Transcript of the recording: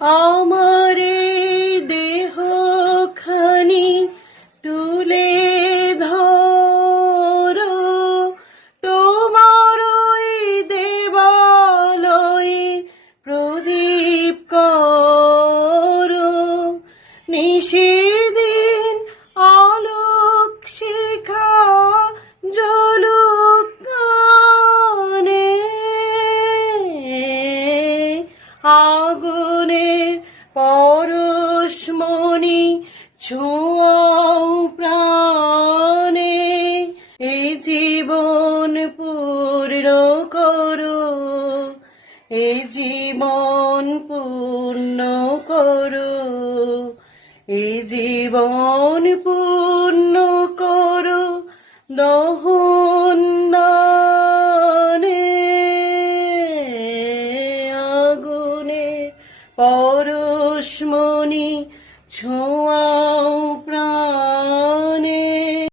আমার এই দেহখানি তুলে ধরো, তোমার ওই দেবালয়ে প্রদীপ করো। নিশিদিন আলোক শিখা জ্বলুক গানে, আগুনের পরশমণি ছোঁয়াও প্রাণে। এই জীবন পূর্ণ করো, এই জীবন পূর্ণ করো, এই জীবন পূর্ণ করো দহন দানে। আগুনে পরশমণি ছোঁয়া